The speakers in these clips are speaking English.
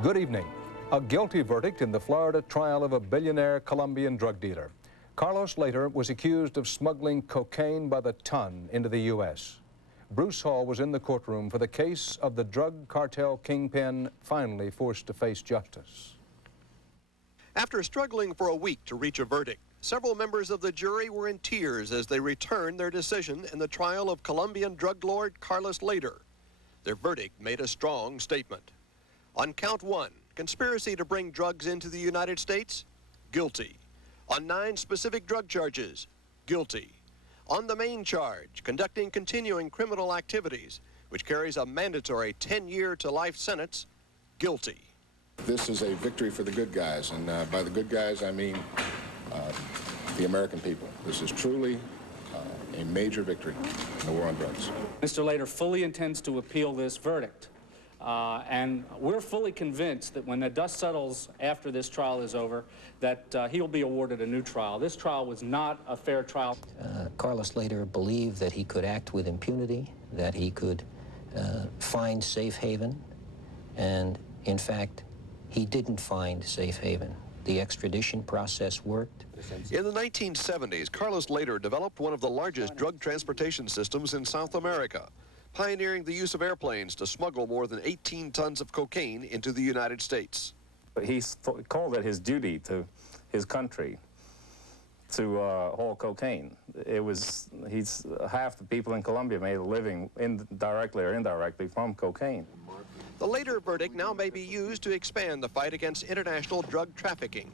Good evening. A guilty verdict in the Florida trial of a billionaire Colombian drug dealer. Carlos Later was accused of smuggling cocaine by the ton into the U.S. Bruce Hall was in the courtroom for the case of the drug cartel kingpin finally forced to face justice. After struggling for a week to reach a verdict, several members of the jury were in tears as they returned their decision in the trial of Colombian drug lord Carlos Later. Their verdict made a strong statement. On count 1, conspiracy to bring drugs into the United States, guilty. On 9 specific drug charges, guilty. On the main charge, conducting continuing criminal activities, which carries a mandatory 10-year to life sentence, guilty. This is a victory for the good guys, and by the good guys I mean the American people. This is truly a major victory in the war on drugs. Mr. Later fully intends to appeal this verdict. And we're fully convinced that when the dust settles after this trial is over, that he'll be awarded a new trial. This trial was not a fair trial. Carlos Later believed that he could act with impunity, that he could find safe haven, and in fact, he didn't find safe haven. The extradition process worked. In the 1970s, Carlos Later developed one of the largest drug transportation systems in South America, pioneering the use of airplanes to smuggle more than 18 tons of cocaine into the United States. He called it his duty to his country to haul cocaine. Half the people in Colombia made a living directly or indirectly from cocaine. The Later verdict now may be used to expand the fight against international drug trafficking.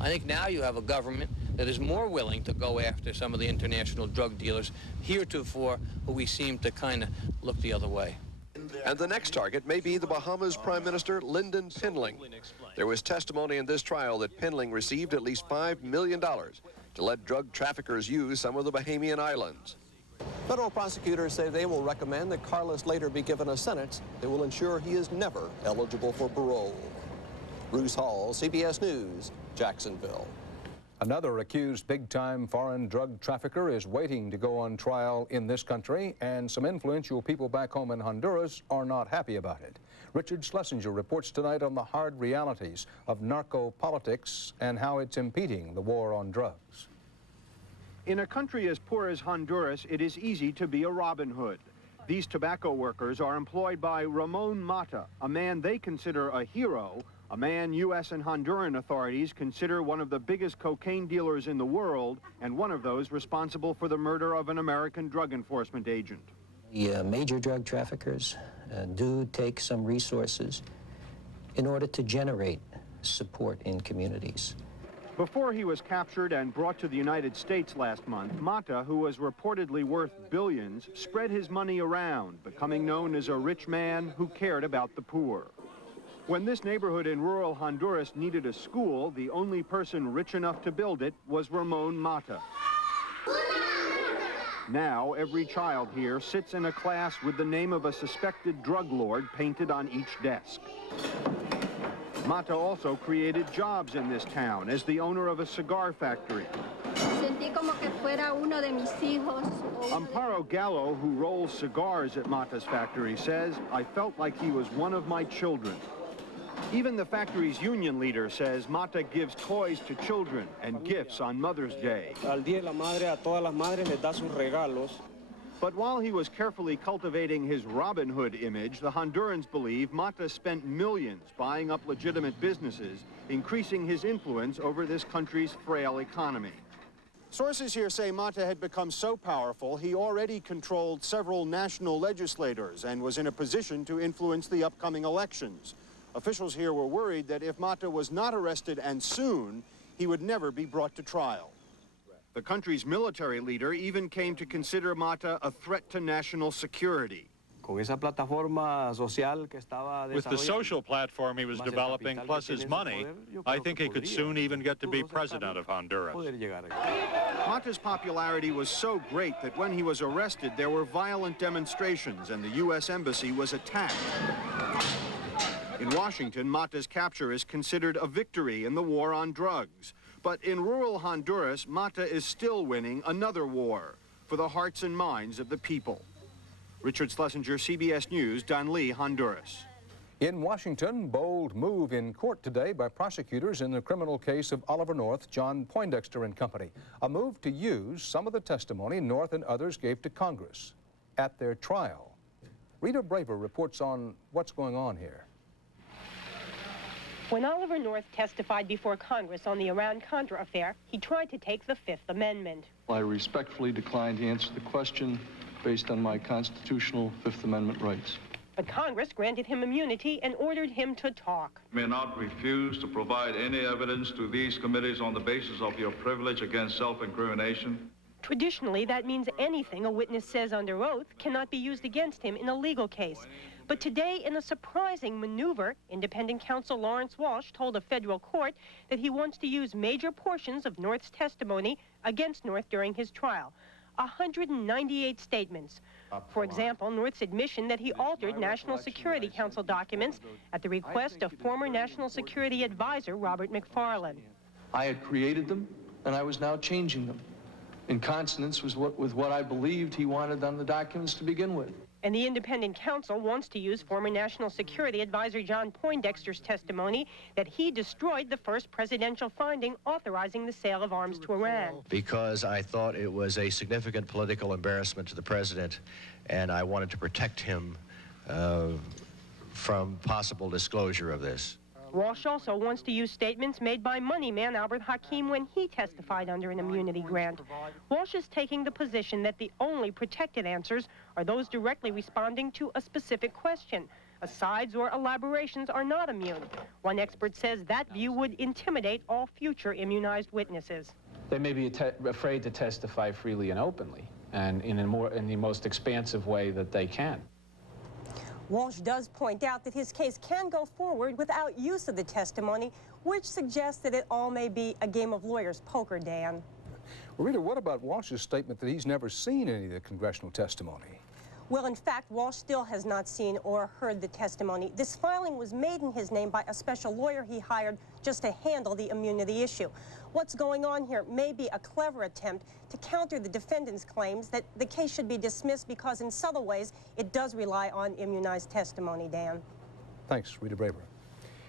I think now you have a government that is more willing to go after some of the international drug dealers heretofore who we seem to kind of look the other way. And the next target may be the Bahamas Prime Minister Lyndon Pinling. There was testimony in this trial that Pinling received at least $5 million to let drug traffickers use some of the Bahamian islands. Federal prosecutors say they will recommend that Carlos Later be given a sentence that will ensure he is never eligible for parole. Bruce Hall, CBS News, Jacksonville. Another accused big-time foreign drug trafficker is waiting to go on trial in this country, and some influential people back home in Honduras are not happy about it. Richard Schlesinger reports tonight on the hard realities of narco-politics and how it's impeding the war on drugs. In a country as poor as Honduras, it is easy to be a Robin Hood. These tobacco workers are employed by Ramon Mata, a man they consider a hero, a man U.S. and Honduran authorities consider one of the biggest cocaine dealers in the world and one of those responsible for the murder of an American drug enforcement agent. The major drug traffickers do take some resources in order to generate support in communities. Before he was captured and brought to the United States last month, Mata, who was reportedly worth billions, spread his money around, becoming known as a rich man who cared about the poor. When this neighborhood in rural Honduras needed a school, the only person rich enough to build it was Ramon Mata. Now, every child here sits in a class with the name of a suspected drug lord painted on each desk. Mata also created jobs in this town as the owner of a cigar factory. Amparo Gallo, who rolls cigars at Mata's factory, says, "I felt like he was one of my children." Even the factory's union leader says Mata gives toys to children and gifts on Mother's Day. But while he was carefully cultivating his Robin Hood image, the Hondurans believe Mata spent millions buying up legitimate businesses, increasing his influence over this country's frail economy. Sources here say Mata had become so powerful he already controlled several national legislators and was in a position to influence the upcoming elections. Officials here were worried that if Mata was not arrested and soon, he would never be brought to trial. The country's military leader even came to consider Mata a threat to national security. With the social platform he was developing, plus his money, I think he could soon even get to be president of Honduras. Mata's popularity was so great that when he was arrested, there were violent demonstrations and the U.S. Embassy was attacked. In Washington, Mata's capture is considered a victory in the war on drugs. But in rural Honduras, Mata is still winning another war for the hearts and minds of the people. Richard Schlesinger, CBS News, Danlí, Honduras. In Washington, bold move in court today by prosecutors in the criminal case of Oliver North, John Poindexter and Company. A move to use some of the testimony North and others gave to Congress at their trial. Rita Braver reports on what's going on here. When Oliver North testified before Congress on the Iran-Contra affair, he tried to take the Fifth Amendment. I respectfully decline to answer the question based on my constitutional Fifth Amendment rights. But Congress granted him immunity and ordered him to talk. You may not refuse to provide any evidence to these committees on the basis of your privilege against self-incrimination. Traditionally, that means anything a witness says under oath cannot be used against him in a legal case. But today, in a surprising maneuver, independent counsel Lawrence Walsh told a federal court that he wants to use major portions of North's testimony against North during his trial. 198 statements. For example, North's admission that he altered National Security Council documents at the request of former National Security Advisor Robert McFarlane. I had created them, and I was now changing them, in consonance with what I believed he wanted on the documents to begin with. And the independent counsel wants to use former National Security Advisor John Poindexter's testimony that he destroyed the first presidential finding authorizing the sale of arms to Iran. Because I thought it was a significant political embarrassment to the president, and I wanted to protect him from possible disclosure of this. Walsh also wants to use statements made by money man Albert Hakim when he testified under an immunity grant. Walsh is taking the position that the only protected answers are those directly responding to a specific question. Asides or elaborations are not immune. One expert says that view would intimidate all future immunized witnesses. They may be afraid to testify freely and openly, and in the most expansive way that they can. Walsh does point out that his case can go forward without use of the testimony, which suggests that it all may be a game of lawyers' poker, Dan. Well, Rita, what about Walsh's statement that he's never seen any of the congressional testimony? Well, in fact, Walsh still has not seen or heard the testimony. This filing was made in his name by a special lawyer he hired just to handle the immunity issue. What's going on here may be a clever attempt to counter the defendant's claims that the case should be dismissed because in subtle ways it does rely on immunized testimony, Dan. Thanks, Rita Braver.